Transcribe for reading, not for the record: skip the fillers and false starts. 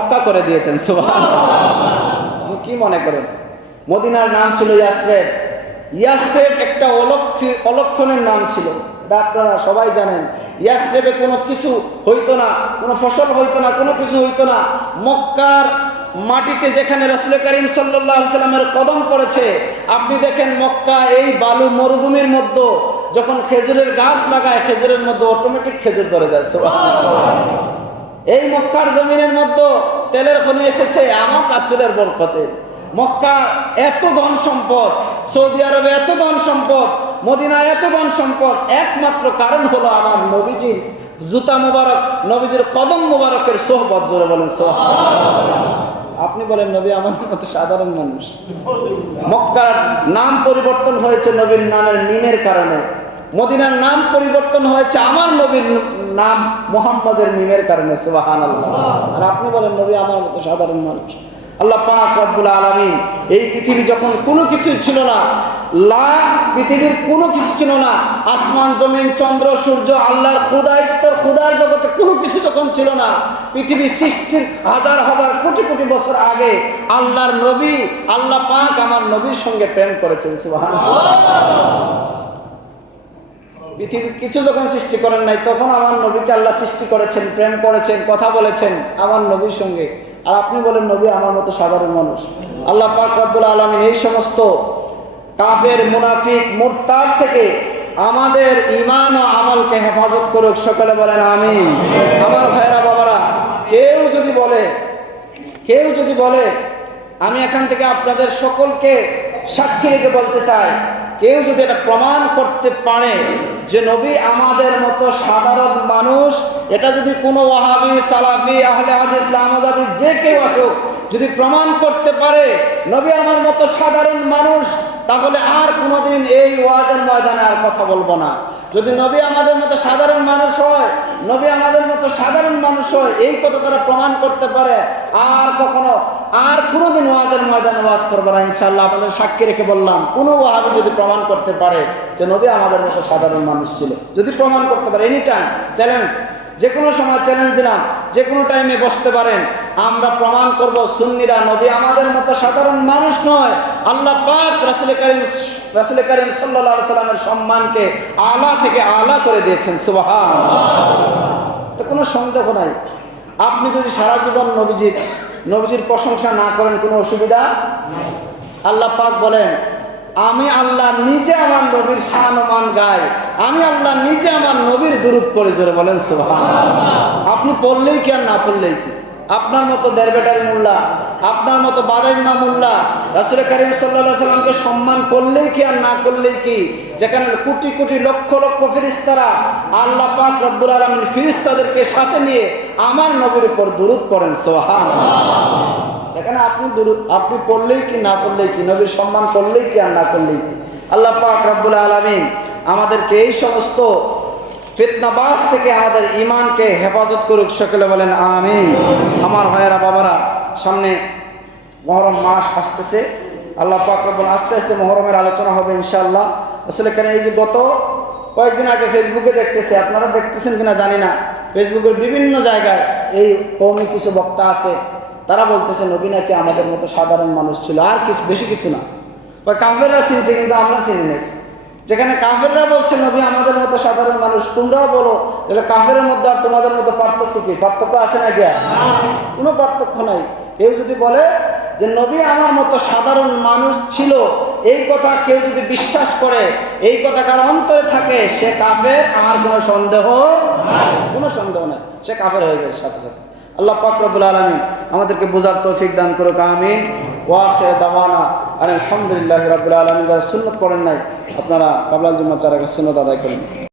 মক্কা করে দিয়েছেন। সুবহানাল্লাহ। কি মনে করেন? মদিনার নাম ছিল ইয়াসরিব। ইয়াসরিব একটা অলক্ষণের নাম ছিল, এটা আপনারা সবাই জানেন। ইয়াসরিবে কোনো কিছু হইতো না, কোনো ফসল হইতো না, কোনো কিছু হইতো না। মক্কার মাটিতে যেখানে রাসূল করিম সাল্লাল্লাহু আলাইহি সাল্লামের কদম পড়েছে, আপনি দেখেন মক্কা এই বালু মরুভূমির মধ্যে যখন খেজুরের গাছ লাগায়, খেজুরের মধ্যে অটোমেটিক খেজুর ধরে যায়। সুবহানাল্লাহ। এই মক্কার জমিনের মধ্যে তেলের খনি এসেছে আমার রাসূলের বরকতে। মক্কা এত ধন সম্পদ, সৌদি আরবে এত ধন সম্পদ, মদিনায় এত ধন সম্পদ, একমাত্র কারণ হলো আমার নবীজির জুতা মুবারক, নবীজির কদম মুবারকের সোহবত। জোরে বলেন সুবহানাল্লাহ। আপনি বলেন নবী আমাদের মতো সাধারণ মানুষ। মক্কার নাম পরিবর্তন হয়েছে নবীর নামের মিমের কারণে, মদিনার নাম পরিবর্তন হয়েছে আমার নবীর নাম মুহাম্মদের মিমের কারণে। সুবহানাল্লাহ। আর আপনি বলেন নবী আমার মতো সাধারণ মানুষ। আল্লাহ পাক রব্বুল আলামিন এই পৃথিবী যখন কোনো কিছু ছিল না, পৃথিবীর কোনো কিছু ছিল না, আসমান জমিন চন্দ্র সূর্য আল্লাহর খুদায়িত্ব, খুদার জগতে কোনো কিছু যখন ছিল না, পৃথিবী সৃষ্টির হাজার হাজার কোটি কোটি বছর আগে আল্লাহর নবী, আল্লাহ পাক আমার নবীর সঙ্গে প্রেম করেছেন। সুবহানাল্লাহ। পৃথিবীর কিছু যখন সৃষ্টি করেন নাই, তখন আমার নবীকে আল্লাহ সৃষ্টি করেছেন, প্রেম করেছেন, কথা বলেছেন আমার নবীর সঙ্গে। আর আপনি বলেন নবী আমার মতো সাধারণ মানুষ। আল্লাহ পাক রব্বুল আলামিন এই সমস্ত কাফের, মুনাফিক, মুরতাদ থেকে আমাদের ঈমান ও আমলকে হেফাজত করুক। সকলে বলেন আমিন। আমার ভাইরা বাবারা, কেউ যদি বলে আমি এখান থেকে আপনাদের সকলকে সাক্ষী রেখে বলতে চাই, কেউ যদি এটা প্রমাণ করতে পারে যে নবী আমাদের মতো সাধারণ মানুষ, এটা যদি কোনো ওয়াহাবি, সালাফি, আহলে হাদিস, লামাজাবি যে কেউ আসুক, যদি প্রমাণ করতে পারে নবী আমার মতো সাধারণ মানুষ, তাহলে আর কোনোদিন এই ওয়াজের ময়দানে আর কথা বলবো না। যদি নবী আমাদের মতো সাধারণ মানুষ হয়, নবী আমাদের মতো সাধারণ মানুষ হয়, এই কথা তারা প্রমাণ করতে পারে, আর কোনোদিন ওয়াজের ময়দানে ওয়াজ করবো না ইনশাআল্লাহ। আপনাদের সাক্ষী রেখে বললাম, কোনো ওয়াহাবি যদি প্রমাণ করতে পারে যে নবী আমাদের মতো সাধারণ মানুষ ছিল, যদি প্রমাণ করতে পারে, এনি টাইম চ্যালেঞ্জ, যে কোনো সময় চ্যালেঞ্জ দিলাম, যে কোনো টাইমে বসতে পারেন, আমরা প্রমাণ করব সুন্নিরা নবী আমাদের মতো সাধারণ মানুষ নয়। আল্লাহ পাক রাসূল করিম সাল্লাল্লাহু আলাইহি সাল্লামের সম্মানকে আলা থেকে আলা করে দিয়েছেন। সুবহানাল্লাহ। তো কোনো সন্দেহ নাই। আপনি যদি সারা জীবন নবীজির প্রশংসা না করেন, কোনো অসুবিধা নাই। আল্লাহ পাক বলেন, আমি আল্লাহ নিজে আমার নবীর শান ও মান গাই, আমি আল্লাহ নিজে আমার নবীর দুরূদ পড়ি। জোরে বলেন সুবহানাল্লাহ। আপনি পড়লেই কি আর না পড়লেই কি? আপনার মতো দেড়বেটারি মোল্লা, আপনার মতো বাদাইমা মোল্লা রাসূল করিম সাল্লাল্লাহু আলাইহি সাল্লামকে সম্মান করলেই কি আর না করলেই কি? যেখানে কোটি কোটি লক্ষ লক্ষ ফেরেশতারা, আল্লাহ পাক রব্বুল আলামিন ফেরেশতাদেরকে সাথে নিয়ে আমার নবীর উপর দুরূদ পড়েন। সুবহানাল্লাহ। সেখানে আপনি পড়লেই কি না পড়লেই কি, নবীর সম্মান করলেই কি আর না করলেই কি? আল্লাহ পাক রব্বুল আলামিন আমাদেরকে এই সমস্ত ফিতনাবাজ থেকে আমাদের ঈমানকে হেফাজত করুক। সকলে বলেন আমিন। আমার ভাইয়েরা বাবারা, সামনে মুহররম মাস আসতেছে। আল্লাহ পাক রব্বুল আস্তে আস্তে মুহররমের আলোচনা হবে ইনশাআল্লাহ। আসলে কেন এই যে গত কয়েকদিন আগে ফেসবুকে দেখতেছি, আপনারা দেখতেছেন কিনা জানি না, ফেসবুকের বিভিন্ন জায়গায় এই কওমি কিছু বক্তা আছে, তারা বলতেছে নবী নাকি আমাদের মতো সাধারণ মানুষ ছিল, আর কিছু বেশি কিছু না। কাফেররা চিনছে কিন্তু আমরা চিনি না। যেখানে কাফেররা বলছে নবী আমাদের মতো সাধারণ মানুষ, তোমরাও বলো, তাহলে কাফেরের মধ্যে আর তোমাদের মধ্যে পার্থক্য কি? পার্থক্য আছে না কি? কোনো পার্থক্য নাই। কেউ যদি বলে যে নবী আমার মতো সাধারণ মানুষ ছিল, এই কথা কেউ যদি বিশ্বাস করে, এই কথা কার অন্তরে থাকে, সে কাফের, আর কোনো সন্দেহ নাই, সে কাফের হয়ে গেছে সাথে সাথে। আল্লাহ পাক রব্বুল আলামিন আমাদেরকে বোঝার তৌফিক দান করুক। আমিন। ওয়া আখিরু দাওয়ানা আলহামদুলিল্লাহি রাব্বিল আলামিন। যারা সুন্নাত পড়েন নাই, আপনারা কাবলাল জুম্মাহ 4 রাকাত সুন্নাত আদায় করেন।